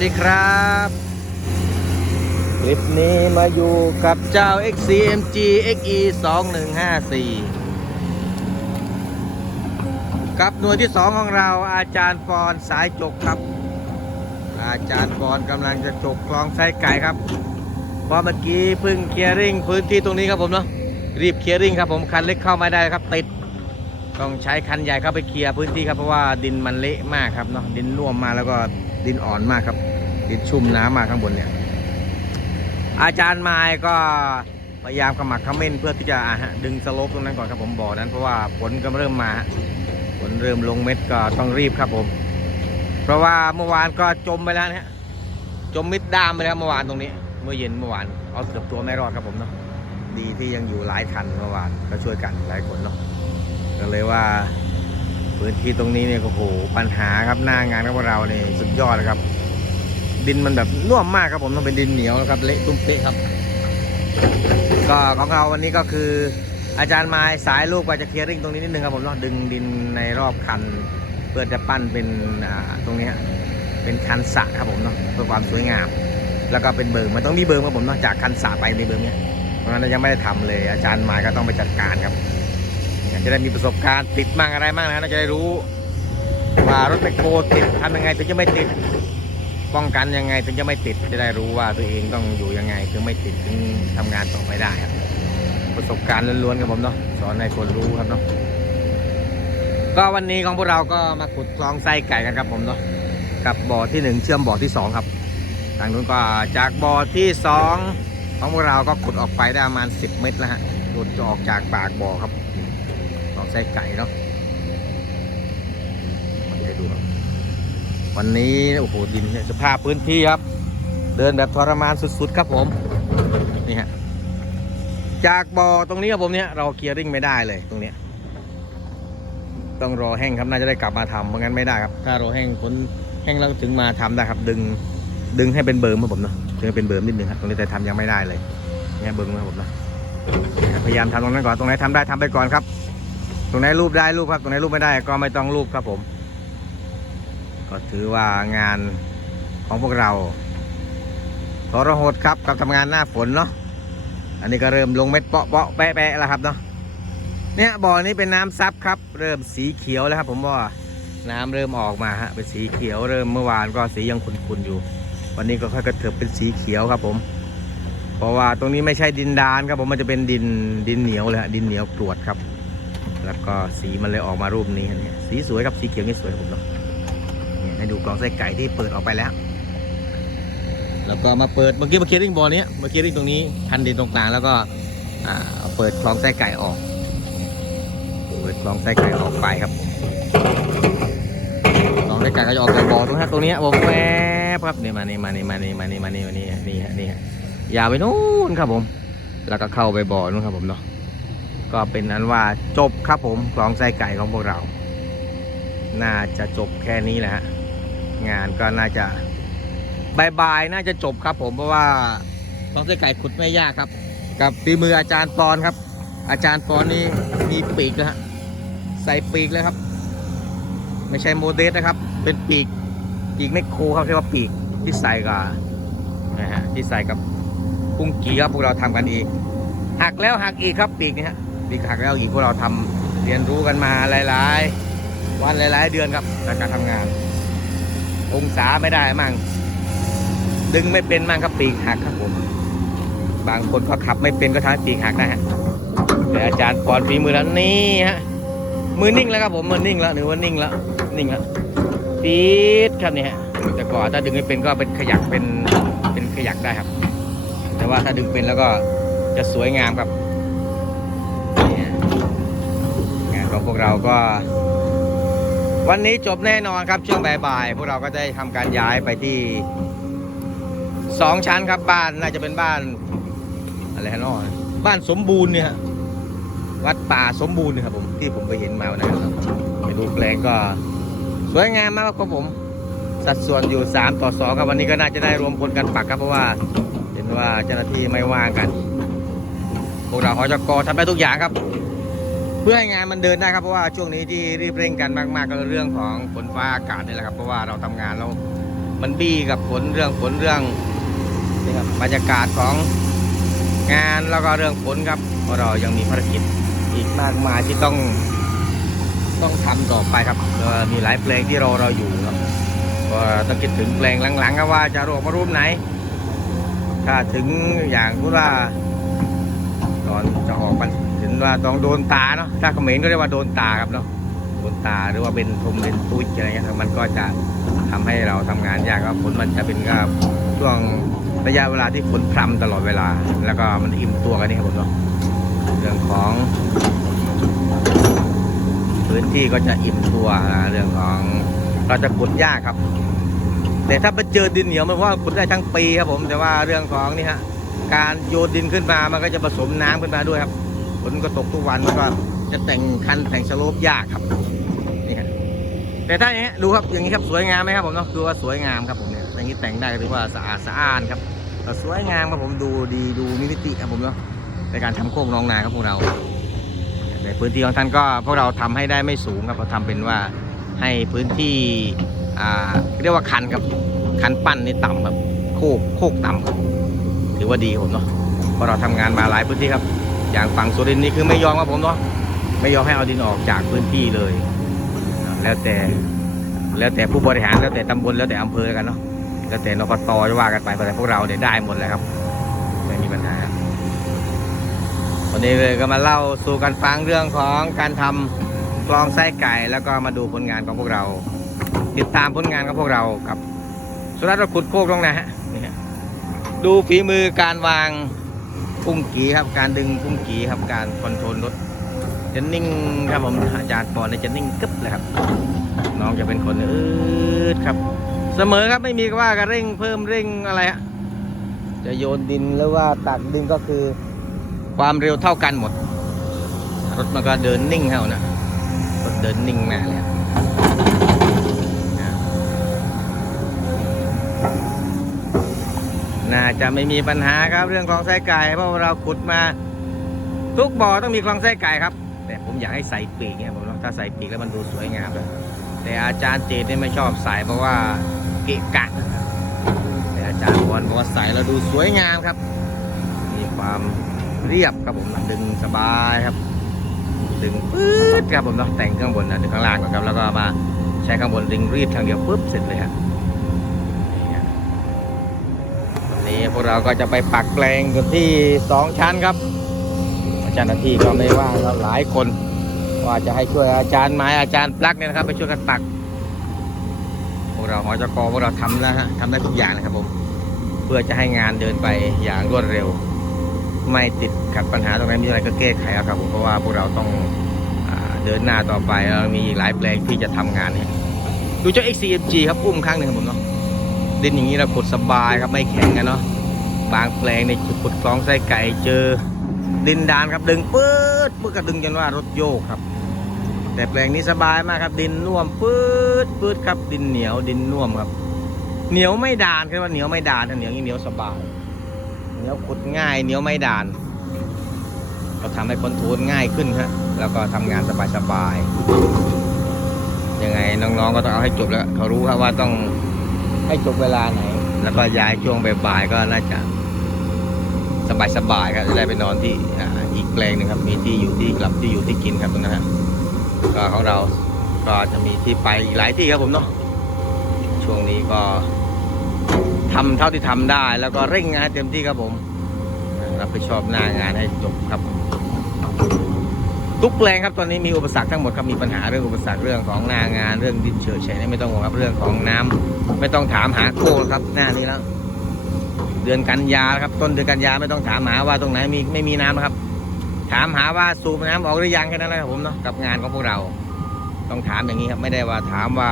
ดีครับ คลิปนี้มาอยู่กับเจ้า XCMG XE 2154 กับหน่วยที่ 2 ของเราอาจารย์ปอนสายจกครับ อาจารย์ปอนกำลังจะจกคลองไส้ไก่ครับ เพราะเมื่อกี้เพิ่งเคลียร์ริ่งพื้นที่ตรงนี้ครับผมเนาะ รีบเคลียร์ริ่งครับผม คันเล็กเข้าไม่ได้ครับติดต้องใช้คันใหญ่เข้าไปเคลียร์พื้นที่ครับเพราะว่าดินมันเละมากครับเนาะดินร่วมมาแล้วก็ ดินอ่อนมากครับ ดินชุ่มน้ำมากข้างบนเนี่ย อาจารย์ไมายก็พยายามขมักขม้นเพื่อที่จะดึงสโลปตรงนั้นก่อนครับผมบ่อนั้นเพราะว่าฝนก็เริ่มมาฝนเริ่มลงเม็ดก็ต้องรีบครับผม เพราะว่าเมื่อวานก็จมไปแล้วนะฮะจมมิดดามไปแล้วเมื่อวานตรงนี้ เมื่อเย็นเมื่อวานเอาเกือบตัวไม่รอดครับผมเนาะดีที่ยังอยู่หลายคันเมื่อวานก็ช่วยกันหลายคนเนาะก็เลยว่า พื้นที่ตรงนี้เนี่ยโอ้โหปัญหาครับหน้างานของพวกเราเนี่ยสุดยอดเลยครับ ดินมันแบบน่วมมากครับผมต้องเป็นดินเหนียวนะครับเละตุ้มเป๊ะครับ ก็ของเราวันนี้ก็คือ อาจารย์ม้สายลูกไปจะเคลียร์ริ่งตรงนี้นิดนึงครับผมเนาะดึงดินในรอบคัน เพื่อจะปั้นเป็นตรงนี้เป็นคันสะครับผมเนาะเพื่อความสวยงาม แล้วก็เป็นเบิร์มันต้องมีเบิร์ครับผมเนาะจากคันสะไปในเบิร์เนี้ยเพราะฉะนั้นยังไม่ได้ทำเลย อาจารย์ม้ก็ต้องไปจัดการครับ จะได้มีประสบการณ์ติดมั่งอะไรมั่งนะเราจะได้รู้ว่ารถแมคโครติดทำยังไงถึงจะไม่ติด ป้องกันยังไงถึงจะไม่ติด จะได้รู้ว่าตัวเองต้องอยู่ยังไงถึงไม่ติดถึงทำงานต่อไปได้ครับประสบการณ์ล้วนๆครับผมเนาะสอนให้คนรู้ครับเนาะก็วันนี้ของพวกเราก็มาขุดคลองไส้ไก่กันครับผมเนาะกับบ่อที่หนึ่งเชื่อมบ่อที่สองครับทางนู้นก็จากบ่อที่สองของพวกเราก็ขุดออกไปได้ประมาณ 10 เมตรแล้วฮะหลุดออกจากปากบ่อครับ ไส้ไก่เนาะมาให้ดูครับวันนี้โอ้โหดินสภาพพื้นที่ครับ เดินแบบทรมานสุดๆครับผมนี่ฮะจากบ่อตรงนี้ครับผมเนี่ยเราเคลียร์ริ่งไม่ได้เลยตรงเนี้ยต้องรอแห้งครับน่าจะได้กลับมาทำเพราะงั้นไม่ได้ครับ ถ้ารอแห้งฝนแห้งแล้วถึงมาทำได้ครับ ดึงดึงให้เป็นเบิร์มครับผมเนาะดึงให้เป็นเบิร์มนิดนึงครับตรงนี้แต่ทำยังไม่ได้เลยเนี่ยเบิร์มครับผมเนาะพยายามทำตรงนั้นก่อนตรงไหนทำได้ทำไปก่อนครับ ตรงไหนรูปได้รูปครับตรงไหนรูปไม่ได้ก็ไม่ต้องรูปครับผม ก็ถือว่างานของพวกเราทรหดครับกับทำงานหน้าฝนเนาะอันนี้ก็เริ่มลงเม็ดเปาะเปาะแปะแปะแล้วครับเนาะเนี่ยบ่อนี้เป็นน้ำซับครับ เริ่มสีเขียวแล้วครับ ผมว่าน้ำเริ่มออกมาฮะเป็นสีเขียวเริ่มเมื่อวานก็สียังขุ่นๆอยู่ วันนี้ก็ค่อยกระเถิบเป็นสีเขียวครับผม เพราะว่าตรงนี้ไม่ใช่ดินดานครับผมมันจะเป็นดินดินเหนียวเลยฮะดินเหนียวกรวดครับ แล้วก็สีมันเลยออกมารูปนี้ฮะเนี่ยสีสวยครับสีเขียวนี่สวยครับผมเนาะเนี่ยให้ดูกล่องไส้ไก่ที่เปิดออกไปแล้ว แล้วก็มาเปิดเมื่อกี้มาเคลียร์ริงบอลนี้ยมาเคลียร์ริงตรงนี้พันดินตรงกลางแล้วก็อ่าเปิดคลองไส้ไก่ออก เปิดคลองไส้ไก่ออกไปครับคลองไส้ไก่ก็จะออกจากบ่อตรงนี้ตรงเนี้ยวงแวบครับนี่มานี่มานี่มานี่มานี่มานี่มานี่นี่ฮะนี่ฮะยาวไปนู้นครับผม แล้วก็เข้าไปบ่อนู้นครับผมเนาะ ก็เป็นนั้นว่าจบครับผมคลองไส้ไก่ของพวกเรา น่าจะจบแค่นี้แหละฮะงานก็น่าจะบายบายน่าจะจบครับผมเพราะว่าต้องใส่ไก่ขุดไม่ยากครับ กับฝีมืออาจารย์ปอนครับ อาจารย์ปอนนี่มีปีกแล้วฮะใส่ปีกเลยครับ ไม่ใช่โมเดสนะครับ เป็นปีกปีกแมคโครครับเรียกว่าปีกที่ใส่กับนะฮะที่ใส่กับกุ้งกีครับพวกเราทำกันเองหักแล้วหักอีกครับปีกนี่ฮะ ปีกหักแล้วอีกพวกเราทำเรียนรู้กันมาหลาย ๆ วันหลาย ๆ เดือนครับในการทำงาน องศาไม่ได้มั่งดึงไม่เป็นมั่งครับปีกหักครับผมบางคนก็ขับไม่เป็นก็ทำให้ปีกหักนะฮะแต่อาจารย์ปอนฝีมือแล้วนี่ฮะมือนิ่งแล้วครับผมมือนิ่งแล้วหรือว่านิ่งแล้วนิ่งแล้วปี๊ดครับนี่ฮะแต่ก่อนถ้าดึงไม่เป็นก็เป็นขยักเป็นเป็นขยักได้ครับ แต่ว่าถ้าดึงเป็นแล้วก็จะสวยงามครับนี่ฮะ งาพวกเราก็ วันนี้จบแน่นอนครับช่วงบ่ายๆพวกเราก็ได้ทำการย้ายไปที่สองชั้นครับบ้านน่าจะเป็นบ้านอะไรฮะน้อบ้านสมบูรณ์เนี่ยวัดป่าสมบูรณ์นี่ยครับผมที่ผมไปเห็นมาวันะครับไปดูแปลงก็สวยงามมากครับผม สัดส่วนอยู่ 3 ต่อ 2 ครับวันนี้ก็น่าจะได้รวมพลกันปักครับเพราะว่าเห็นว่าเจ้าหน้าที่ไม่ว่างกัน พวกเราหอจกทำได้ทุกอย่างครับ พื่อให้งานมันเดินได้ครับเพราะว่าช่วงนี้ที่รีบเร่งกันมากๆก็เรื่องของฝนฟ้าอากาศนี่แหละครับ เพราะว่าเราทำงานแล้วมันบี้กับฝนเรื่องฝนเรื่องนี่ครับบรรยากาศของงานแล้วก็เรื่องฝนครับเพราะเรายังมีภารกิจอีกมากมายที่ต้องต้องทำต่อไปครับมีหลายเพลงที่รอเราอยู่ครับก็ต้องคิดถึงเพลงหลังๆครับว่าจะรวมมารูปไหน ถ้าถึงอย่างพูดว่าตอนจะออกมัน ว่าต้องโดนตาเนาะถ้าเขมรก็เรียกว่าโดนตาครับเนาะโดนตาหรือว่าเป็นทมเป็นตุ้ยอะไรเงี้ยมันก็จะทำให้เราทำงานยากครับผลมันจะเป็นก็ช่วงระยะเวลาที่ฝนพรำตลอดเวลา แล้วก็มันอิ่มตัวกันนี่ครับผมเนาะเรื่องของพื้นที่ก็จะอิ่มตัวนะเรื่องของเราจะขุดยากครับ แต่ถ้าไปเจอดินเหนียวมันว่าขุดได้ทั้งปีครับผม แต่ว่าเรื่องของนี่ฮะการโยนดินขึ้นมามันก็จะผสมน้ำขึ้นมาด้วยครับ ฝนก็ตกทุกวันมันก็จะแต่งคันแต่งสโลปยากครับนี่ครับแต่ถ้าอย่างนี้ดูครับอย่างนี้ครับสวยงามไหมครับผมเนาะคือว่าสวยงามครับผมเนี่ยอย่างนี้แต่งได้ก็ถือว่าสะอาดสะอ้านครับแต่สวยงามครับผมดูดีดูมีมิติครับผมเนาะในการทำโค้งน้องนาครับพวกเรา ในพื้นที่ของท่านก็พวกเราทำให้ได้ไม่สูงครับเราทำเป็นว่าให้พื้นที่อ่าเรียกว่าคันครับคันปั้นนี่ต่ำครับโคกโคกต่ำครับถือว่าดีครับผมเนาะพราะเราทำงานมาหลายพื้นที่ครับ อย่างฝั่งสุรินทร์นี่คือไม่ยอมครับผมเนาะไม่ยอมให้เอาดินออกจากพื้นที่เลย แล้วแต่แล้วแต่ผู้บริหารแล้วแต่ตำบลแล้วแต่อำเภอกันเนาะแล้วแต่นปตจะว่ากันไปแต่พวกเราเนี่ยได้หมดเลยครับไม่มีปัญหาวันนี้เลยก็มาเล่าสู่กันฟังเรื่องของการทำกลองไส้ไก่ แล้วก็มาดูผลงานของพวกเรา ติดตามผลงานของพวกเรากับสุรัตน์ขุดโคกตรงนะฮะดูฝีมือการวาง พุ่งกีครับ การดึงพุ่งกีครับการคอนโทรลรถจะนิ่งครับผมอาจารย์ปอนเนี่ยจะนิ่งกึ๊บเลยครับ น้องจะเป็นคนอืดครับ เสมอครับไม่มีว่าการเร่งเพิ่มเร่งอะไรฮะจะโยนดินหรือว่าตักดินก็คือ ความเร็วเท่ากันหมด รถมันก็เดินนิ่งเท่านะรถเดินนิ่งมากเลยครับ น่าจะไม่มีปัญหาครับเรื่องคลองไส้ไก่เพราะเราขุดมา ทุกบ่อต้องมีคลองไส้ไก่ครับ แต่ผมอยากให้ใส่ปีกเนี่ยผมถ้าใส่ปีกแล้วมันดูสวยงามเลยแต่อาจารย์เจดเนี่ยไม่ชอบใส่เพราะว่าเกะกะแต่อาจารย์บอลบอกว่าใส่แล้วดูสวยงามครับ มีความเรียบครับผมดึงสบายครับ ดึงปื๊ดครับผมเนาะแต่งข้างบนนะดึงข้างล่างก่อนครับแล้วก็มาใช้ข้างบนดึงรีดทางเดียวปุ๊บเสร็จเลยครับ นี่ พวกเราก็จะไปปักแปลงกันที่สองชั้นครับ อาจารย์หน้าที่ก็ไม่ว่างครับหลายคนว่าจะให้ช่วยอาจารย์ไม้อาจารย์ปลั๊กเนี่ยนะครับ ไปช่วยกันปัก พวกเราหอจกพวกเราทำแล้วฮะทำได้ทุกอย่างนะครับผมเพื่อจะให้งานเดินไปอย่างรวดเร็ว ไม่ติดขัดปัญหาตรงไหนมีอะไรก็แก้ไขเอาครับผมเพราะว่าพวกเราต้องเดินหน้าต่อไปแล้วมีอีกหลายแปลงที่จะทำงานเนี่ยดูเจ้า XCMG ครับอุ้มข้างหนึ่งครับผมเนาะดินอย่างนี้เราขุดสบายครับไม่แข็งกันเนาะ บางแปลงเนี่ยขุดคลองไส้ไก่เจอดินดานครับดึงปื๊ดปื๊ดก็ดึงจนว่ารถโยกครับ แต่แปลงนี้สบายมากครับ ดินน่วมปื๊ดปื๊ดครับดินเหนียวดินน่วมครับ เหนียวไม่ดานคือว่าเหนียวไม่ดานเหนียวนี้เหนียวสบาย เหนียวขุดง่ายเหนียวไม่ดาน ก็ทำให้คอนโทรลง่ายขึ้นครับแล้วก็ทำงานสบายๆยังไงน้องๆก็ต้องเอาให้จบแล้วเขารู้ครับว่าต้องให้จบเวลาไหน แล้วก็ย้ายช่วงบ่ายๆก็น่าจะ สบายๆครับจะได้ไปนอนที่อ,อีกแปลงหนึ่งครับ มีที่อยู่ที่กลับที่อยู่ที่กินครับตรงนั้นก็ของเราก็จะมีที่ไปอีกหลายที่ครับผมเนาะช่วงนี้ก็ทำเท่าที่ทำได้ แล้วก็เร่งงานเต็มที่ครับผมรับผิดชอบหน้างานให้จบครับ ทุกแปลงครับตอนนี้มีอุปสรรคทั้งหมดครับมีปัญหาเรื่องอุปสรรคเรื่องของหน้างานเรื่องดินเฉยเฉยไม่ต้องห่วงครับเรื่องของน้ำไม่ต้องถามหาโค้ครับหน้านี้แล้ว เดือนกันยาครับ ต้นเดือนกันยาไม่ต้องถามหาว่าตรงไหนมีไม่มีน้ำนะครับ ถามหาว่าสูบน้ำออกหรือยังแค่นั้นแหละครับผมเนาะกับงานของพวกเรา ต้องถามอย่างนี้ครับ ไม่ได้ว่าถามว่า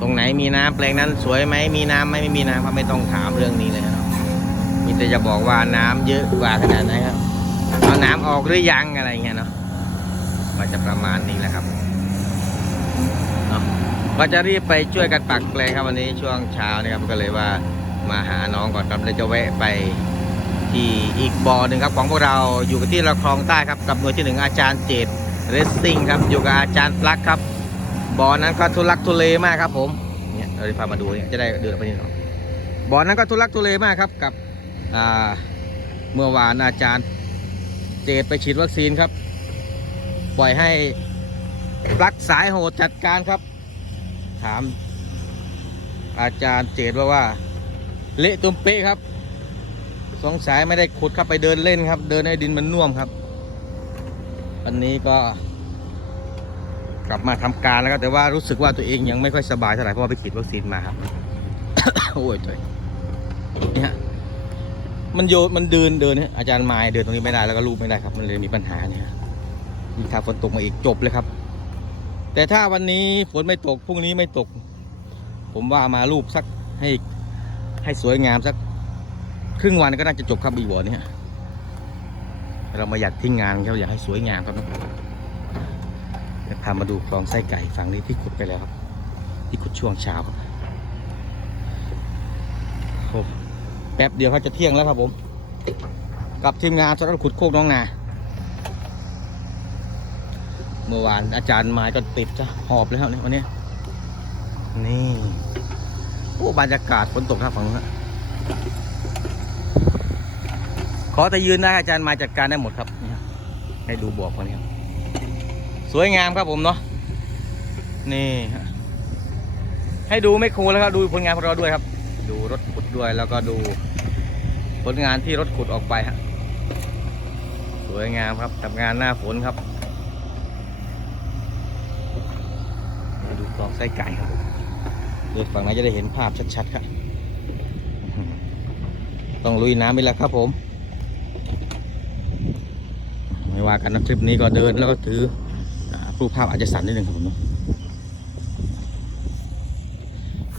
ตรงไหนมีน้ำแปลงนั้นสวยไหมมีน้ำไหมไม่มีน้ำครับไม่ต้องถามเรื่องนี้เลยครับมีแต่จะบอกว่าน้ำเยอะกว่าขนาดไหนครับเอาน้ำออกหรือยังอะไรเงี้ยเนาะก็จะประมาณนี้แหละครับเนาะก็จะรีบไปช่วยกันปักแปลงครับวันนี้ช่วงเช้านะครับก็เลยว่า มาหาน้องก่อนครับแล้วจะแวะไปที่อีกบ่อหนึ่งครับของพวกเราอยู่กันที่ระคลองใต้ครับกับหน่วยที่หนึ่งอาจารย์เจตเรสซิ่งครับอยู่กับอาจารย์ปลั๊กครับบ่อนั้นก็ทุลักทุเลมากครับผมเนี่ยเราจะพามาดูเนี่ยจะได้เดินไปนี่เนาะบ่อนั้นก็ทุลักทุเลมากครับกับเมื่อวานอาจารย์เจดไปฉีดวัคซีนครับ ปล่อยให้ปลั๊กสายโหดจัดการครับ ถามอาจารย์เจดว่าว่า เละตุ้มเป๊ะครับสงสัยไม่ได้ขุดครับไปเดินเล่นครับ เดินให้ดินมันน่วมครับ อันนี้ก็ กลับมาทำการแล้วครับแต่ว่ารู้สึกว่าตัวเองยังไม่ค่อยสบายเท่าไหร่เพราะว่าไปฉีดวัคซีนมาครับ โอ้ยตัวนี่ฮะมันโยมันเดินเดินเนี่ยอาจารย์มายเดินตรงนี้ไม่ได้แล้วก็ลูบไม่ได้ครับ มันเลยมีปัญหาเนี่ยมีถ้าฝนตกมาอีกจบเลยครับ แต่ถ้าวันนี้ฝนไม่ตกพรุ่งนี้ไม่ตก ผมว่ามารูปสักให้ ให้สวยงามสักครึ่งวันก็น่าจะจบครับอีบ่อนี้เรามาอยากทิ้งงานครับอยากให้สวยงามครับเดี๋ยวพามาดูคลองไส้ไก่ฝั่งนี้ที่ขุดไปแล้วครับ ที่ขุดช่วงเช้าครับโอ้แป๊บเดียวเขาจะเที่ยงแล้วครับผม กับทีมงานสำหรับขุดโคกน้องนาเมื่อวานอาจารย์ไม้ก็ติดจะหอบแล้วเนี่ยวันนี้นี่ โอ้บรรยากาศฝนตกครับฝั่งนู้นฮะขอแต่ยืนได้อาจารย์มาจัดการได้หมดครับนี่ให้ดูบ่อคนนี้ครับสวยงามครับผมเนาะนี่ฮะให้ดูไม่ครูแล้วครับดูผลงานของเราด้วยครับ ดูรถขุดด้วยแล้วก็ดูผลงานที่รถขุดออกไปฮะสวยงามครับทำงานหน้าฝนครับมาดูกองไส้ไก่ครับ เดินฝั่งไหนจะได้เห็นภาพชัดๆครับ ต้องลุยน้ำไปแล้วครับผม ไม่ว่ากันนะคลิปนี้ก็เดินแล้วก็ถือรูปภาพอาจจะสั่นนิดนึงครับผม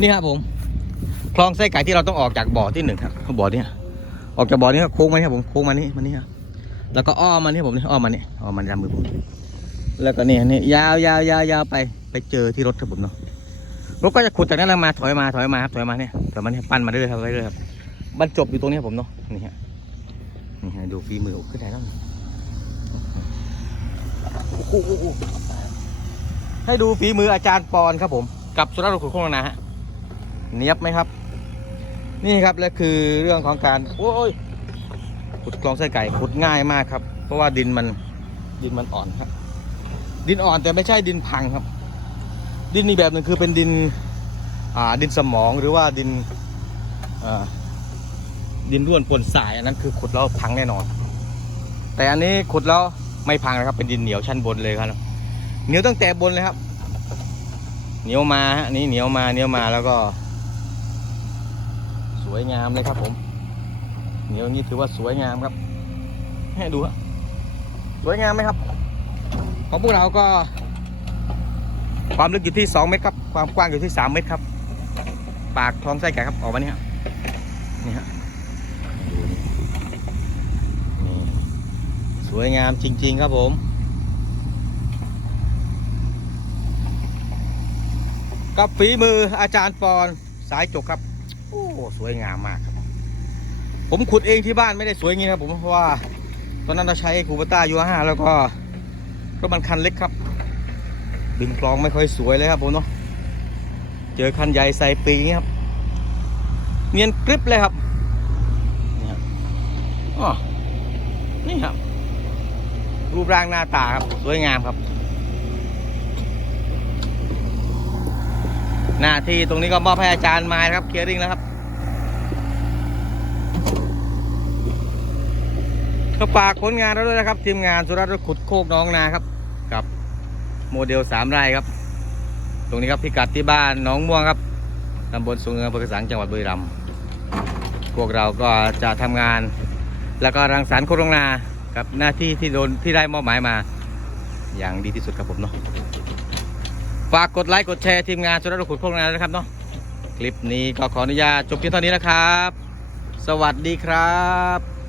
นี่ครับผมคลองไส้ไก่ที่เราต้องออกจากบ่อที่หนึ่งครับบ่อเนี้ออกจากบ่อนี้ก็โค้งมานี่ครับผมโค้งมานี่มานี่ครับแล้วก็อ้อมมานี่ผมนี่อ้อมมานี่อ้อมมาจำมือผมแล้วก็เนี่ยนี่ยาวยาวยาวยาวไปไปเจอที่รถครับผมเนาะ รถก็จะขุดจากนั้นแล้วมาถอยมาถอยมาครับถอยมาเนี่ยถอยมาเนี่ยปั้นมาเรื่อยๆครับเรื่อยๆครับบรรจบอยู่ตรงนี้ผมเนาะนี่ฮะนี่ฮะดูฝีมือขึ้นได้แล้วให้ดูฝีมืออาจารย์ปอนครับผม กับสุรัตน์ขุดโค้งนาฮะเนียบไหมครับ นี่ครับและคือเรื่องของการโอ้ยขุดกลองไส้ไก่ขุดง่ายมากครับ เพราะว่าดินมันดินมันอ่อนครับดินอ่อนแต่ไม่ใช่ดินพังครับ ดินอีกแบบหนึ่งคือเป็นดินอ่าดินสมองหรือว่าดินดินร่วนปนสายอันนั้นคือขุดแล้วพังแน่นอน แต่อันนี้ขุดแล้วไม่พังนะครับ เป็นดินเหนียวชั้นบนเลยครับเหนียวตั้งแต่บนเลยครับ เหนียวมาฮะนี่เหนียวมาเหนียวมาแล้วก็ สวยงามเลยครับ ผม เหนียวนี้ถือว่าสวยงามครับ ให้ดูฮะสวยงามไหมครับ ของพวกเราก็ ความลึกอยู่ที่ 2 เมตรครับ ความกว้างอยู่ที่ 3 เมตรครับ ปากท้องไส้ไก่ครับ ออกมานี่ครับนี่ฮะดูนี่นี่สวยงามจริง ๆ ครับผมกับฝีมืออาจารย์ปอนสายจกครับ โอ้สวยงามมากครับ ผมขุดเองที่บ้านไม่ได้สวยงี้นะครับผมเพราะว่า ตอนนั้นเราใช้คูเปต้ายูห้าแล้วก็รถมันคันเล็กครับ ดึงคลองไม่ค่อยสวยเลยครับผมเนาะเจอคันใหญ่ใส่ปีงนี้ครับ เนียนกริบเลยครับนี่ครับอ๋อนี่ครับ รูปร่างหน้าตาครับสวยงามครับ หน้าที่ตรงนี้ก็มอบให้อาจารย์มายครับเคลียร์ริงแล้วครับก็ฝากผลงานเราด้วยนะครับ ทีมงานสุรัตน์ขุดโคกน้องนาครับกับ โมเดลสามไร่ครับ ตรงนี้ครับพิกัดที่บ้านหนองม่วงครับตำบลสูงเนินอำเภอกระสังจังหวัดบุรีรัมย์พวกเราก็จะทำงาน แล้วก็รังสรรค์โคกน้องนากับหน้าที่ที่โดนที่ได้มอบหมายมา อย่างดีที่สุดครับผมเนาะฝากกดไลค์กดแชร์ทีมงานสุรัตน์ขุดโคกน้องนาด้วยนะครับเนาะคลิปนี้ก็ขออนุญาตจบเพียงเท่านี้นะครับ สวัสดีครับ